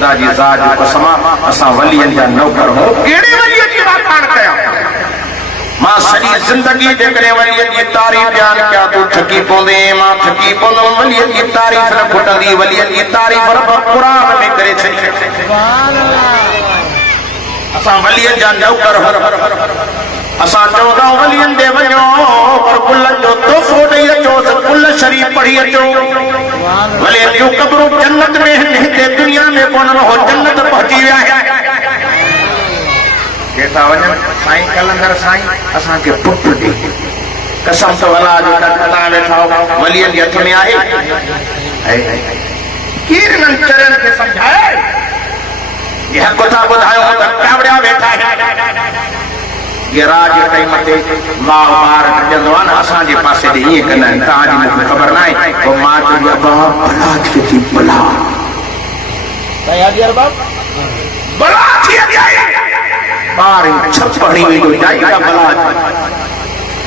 खुदा जी ज़ात जो कसम असां वलियन जा नौकर हो केड़े वलियन की बात कान कया मां सॼी ज़िंदगी जे करे वलियन जी तारीफ़ बयान कया तू थकी पवंदे मां थकी पवंदो वलियन जी तारीफ़ न खुटंदी वलियन जी तारीफ़ रब क़ुरान में करे छॾी सुभान अल्लाह असां वलियन जा नौकर हो असां चवंदा वलियन दे वञो पर कुल जो तोहफ़ो ॾेई अचो कुल शरीफ़ पढ़ी अचो वलियन जूं क़ब्रूं जन्नत में हिते दुनिया में कोन हो जन्नत पहुची विया आहिनि केता वञनि साईं कलंदर साईं असांखे पुट ॾे कसम तो अल्लाह जो तव्हां वेठा वलियन जे हथ में आहे केर न चरण खे समझाए ये हक़ था ॿुधायो त कावड़िया वेठा आहिनि ये राज टाइम ते मां ॿार ॾिजंदो आहे न असांजे पासे ॾे ईअं कंदा आहिनि तव्हांजी मूंखे ख़बर न आहे पोइ मां चवंदी आहे भला थी थी भला भला थी ॿार छपड़ी वेंदो जाएगा भला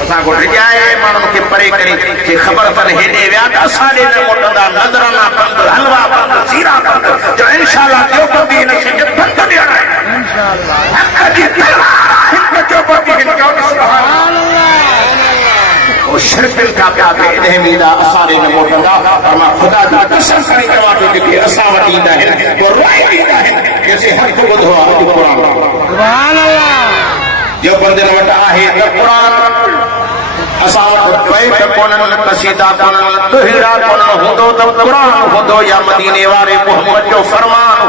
असां को रिजाए माण्हुनि खे परे करे जे ख़बर अथनि हेॾे विया त असां ॾे न मोटंदा नज़राना बंद हलवा बंद सीरा बंद जो इंशाअल्लाह देवबंदी हिन खे बंद ॾियणा आहिनि इंशाअल्लाह हक़ जी तलवार हिक देवबंदी हिन खे सुभान अल्लाह ओ शिरकिन का पिया बे इन्हे मीदा असां ॾे न मोटंदा पर मां ख़ुदा जी कसम खणी चवां थो जेके असां वटि ईंदा आहिनि वो रोई ॾींदा आहिनि जैसे हक़ ॿुधो आहे अॼु क़ुरान सुभान अल्लाह जो बंदे वटि आहे त क़ुरान असां वटि बैत कोन्हनि कसीदा कोन्हनि दुहिरा कोन्हनि हूंदो त क़ुरान हूंदो या मदीने वारे मोहम्मद जो फरमान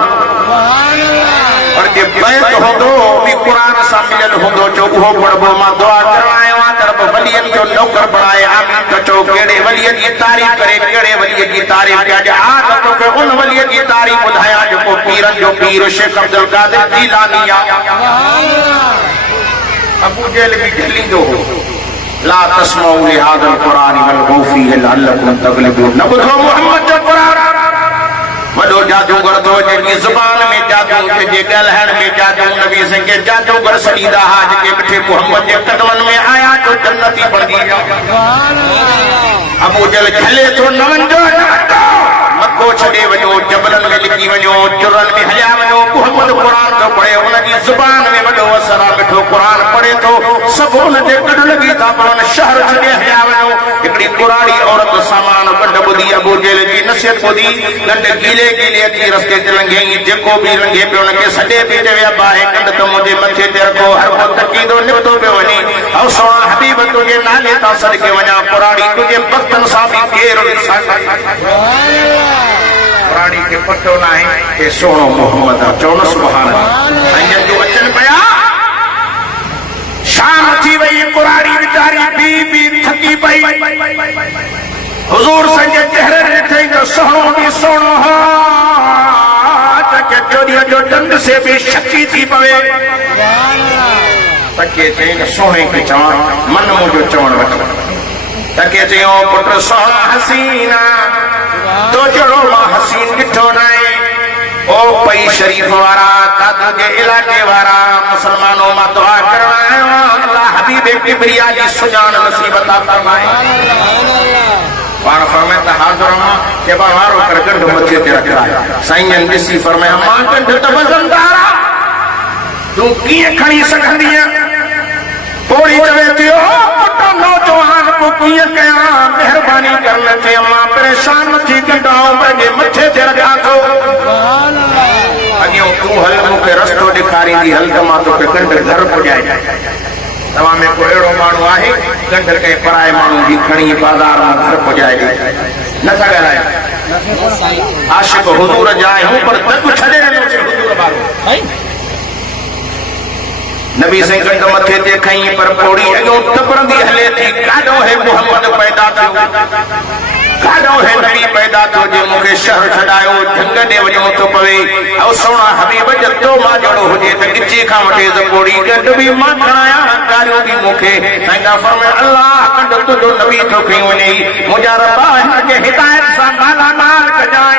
और जे बैत हूंदो बि क़ुरान सां मिलियल हूंदो जो उहो पढ़बो मां दुआ करण आयो आहियां तरफ़ वलियन जो नौकर बणाए आमीन त चओ कहिड़े वलियन जी तारीफ़ करे कहिड़े वलियन जी तारीफ़ कया अॼु आज तोखे उन वलियन जी तारीफ़ ॿुधायां जेको पीरनि जो पीर शेख अब्दुल कादिर जीलानी आहे अबू जहल भी झलींदो हो ला तस्माउ लिहादल क़ुरान वलगू फीहि लअल्लकुम तग़लिबून न ॿुधो मोहम्मद जो क़ुरान वॾो जादूगर थो जंहिंजी ज़ुबान में जादू जे ॻाल्हाइण में जादू नबी सिंह खे जादूगर सॾींदा हुआ जेके मिठे मोहम्मद जे कदमनि में आया जो जन्नती बणजी अबू जहल झले थो न वञो मको छॾे वञो जबलनि में लिकी वञो चुरनि में हलिया वञो मोहम्मद क़ुरान थो पढ़े उनजी ज़ुबान में वॾो असर आहे मिठो क़ुरान पढ़े थो सभु उनजे गॾु लॻी था पवनि शहर छॾे हलिया वञो हिकिड़ी पुराणी औरत सामान गंढ ॿुधी अबू जहल जी नसीहत ॿुधी गंढ गीले गीले अची रस्ते ते लंघे जेको बि लंघे पियो हुनखे सॾे पई चवे आहे गंढ त मुंहिंजे मथे ते रखो हर वक़्तु तकीदो निकितो पियो वञे ऐं सोहा हबीब तुंहिंजे नाले तां सॾके वञा पुराणी तुंहिंजे भक्तनि सां बि केरु पुराणी खे पतो न आहे के सोनो मोहम्मद चवण सुभान अल्लाह जो अचन पिया शाम थी वई पुराणी वीचारी बी थकी पई हुजूर संगे चेहरे ॾिठे जो सोनो भी सोनो हो तके जोड़ीअ जो डंड से भी शकी थी पवे तके चई सोने खे चवण मन मुंहिंजो चवण वठ तके चयो पुट सोना हसीना तो जड़ो मां हसीन ॾिठो न आहे ओ पई शरीफ वारा कादू जे इलाके वारा मुसलमानों मां दुआ करण आयो अल्लाह हबीब किबरिया जी सुञाण नसीब अता फरमाए पाण फरमाए त हाज़िर मां के वारो कर गंढ मथे ते रखाए साईं ॾिसी फरमाया मां गंढ त वज़नदार तूं कीअं खणी सघंदी पोड़ी चवे थी ओ पुट नौजवान को कीअं कयां महिरबानी कर थे मां परेशान थी कंदाऊं पंहिंजे मथे ते रखां थो अॻियों तूं हल मूंखे रस्तो ॾेखारींदी हल त मां तोखे गंढ घर पुॼाए तव्हां में को अहिड़ो माण्हू आहे गंढ कंहिं पराए माण्हू जी खणी बाज़ार मां घर पुॼाए ॾे न था ॻाल्हायो आशिक़ हुज़ूर जा आहियूं पर दग छॾे ॾिनोसीं हुज़ूर वारो नबी से गंढ मथे ते खई पर पोड़ी अॻियों टपरंदी हले थी काॾो है मोहम्मद पैदा थियो काॾो है नबी पैदा थियो जे मूंखे शहर छॾायो झंग ॾे वञो थो पवे ऐं सोना हबीब जतो मां जहिड़ो हुजे त गिचे खां वठी त पोड़ी गंढ बि मां खणायां कारियो बि मूंखे तंहिंखां फरमाए अल्लाह गंढ तुंहिंजो नबी थो खई वञे मुंहिंजा रबा हिनखे हिदायत सां माला माल कजाए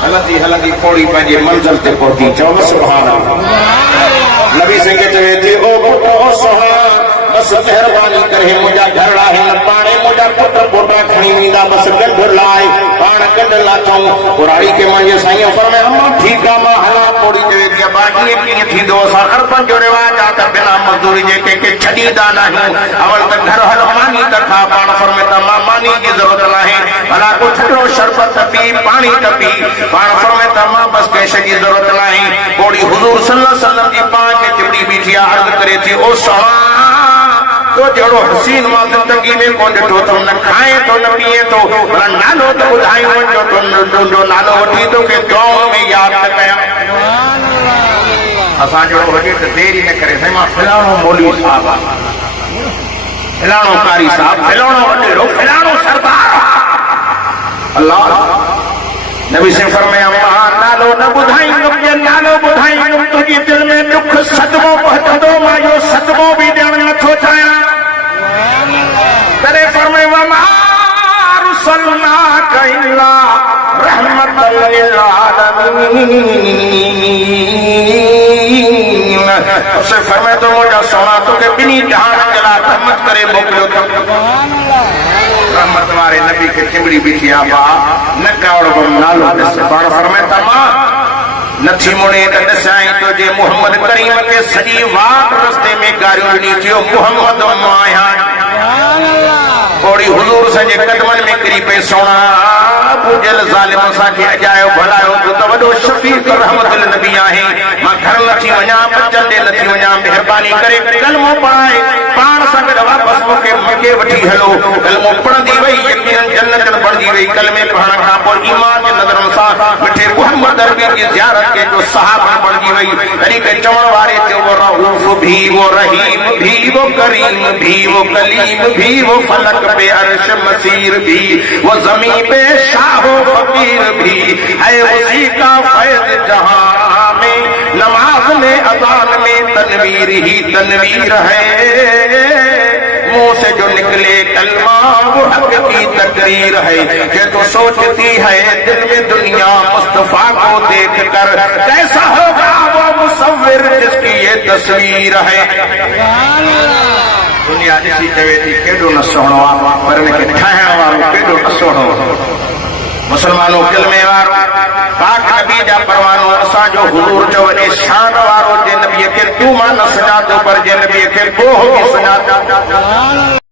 हलंदी हलंदी पोड़ी पंहिंजे मंज़िल ते पहुती चओ सुभान अल्लाह नबी सिंह चवे थी ओ पुट ओ सुभान बस मेहरबानी करे मुंहिंजा घर आहे पाणे मुंहिंजा पुट पोटा खणी वेंदा बस गंढ लाइ पाण गॾु लाथऊं कुराड़ी के मुंहिंजे साईं फरमाए अम्मा ठीकु आहे मां हलां थोरी देरि जी बाक़ी कीअं थींदो असां अरबनि जो रिवाज आहे त बिना मज़दूरी जे कंहिंखे छॾींदा न आहियूं अवल त घर हल मानी त खा पाण फरमाए त मां मानी जी ज़रूरत न आहे भला को ठंडो शरबत पी पाणी त पी पाण फरमाए त मां बसि कंहिं शइ जी ज़रूरत न आहे पोड़ी हुज़ूर सल्लल्लाहु अलैहि वसल्लम जी पांच चिमड़ी बीठी आहे अर्ज़ करे थी ओ सवा तो जड़ो हसीन मां जिंदगी में कोन ॾिठो तो न खाए तो न पिए तो भला नालो तो ॿुधायूं वञो जो नालो वठी तो के दुआउनि में यादि त कयां असां जड़ो वॾे त देरी न करे साईं मां फलाणो मौलवी साहब आहे फलाणो कारी साहब फलाणो वॾेरो फलाणो सरदार अल्लाह नबी से फरमाया मां नालो न ॿुधाईंदुमि जे नालो ॿुधाईंदुमि तुंहिंजे दिलि में दुख सदमो पहुचंदो मां इहो सदमो बि ॾियणु नथो चाहियां तॾहिं फरमाए वमा अरसलनाक इल्ला रहमतल लिल आलमीन उसे फरमाए तो मुंहिंजा सोना तोखे ॿिन्ही जहान जे लाइ रहमत करे मोकिलियो रहमत वारे नबी के चिमड़ी बीठी आहे बा न कावड़ो नालो ॾिस पाण फरमाए त मां नथी मुड़े त ॾिसाई तो जे मोहम्मद करीम के सॼी वाट रस्ते में गारियूं ॾिनी थियो मोहम्मद मां आहियां पोड़ी हुजूर सॼे कदमनि में किरी पे सोना पुजल ज़ालिम असांखे अजायो भलायो त वॾो शफीक रहमत नबी आहे मां घर नथी वञा बचन ॾे नथी वञा महिरबानी करे कलमो पढ़ाए पाण सां गॾु वापसि मूंखे मके वठी हलो कलमो पढ़ंदी वई यकीनन जन्नत बढ़ंदी वई कलमे पढ़ण खां पोइ ईमान जे नज़रनि सां मिठे मोहम्मद अरबी जी ज़ियारत के जो सहाबा बढ़ंदी वई तॾहिं के चवण वारे थियो वो रऊफ़ भी वो रहीम भी वो करीम भी वो कलीम भी वो फलक पे अर्श मसीर भी वो ज़मीन पे शाहो फकीर भी है उसी का फैज़ जहां में नमाज में अज़ान में तनवीर ही तनवीर है मुंह से जो निकले कलमा वो हक की तकरीर है कि तो सोचती है दिल में दुनिया मुस्तफा को देख कर कैसा होगा वो मुसव्विर जिसकी ये तस्वीर है दुनिया ॾिसी चवे थी केॾो न सुहिणो आहे पर हिनखे ठाहिण वारो केॾो न सुहिणो मुसलमानो कलमे वारो पाक नबी जा परवानो असांजो हुजूर जो वॾे शान वारो जे नबीअ खे तूं मां न सुञातो पर जे नबीअ खे को बि सुञातो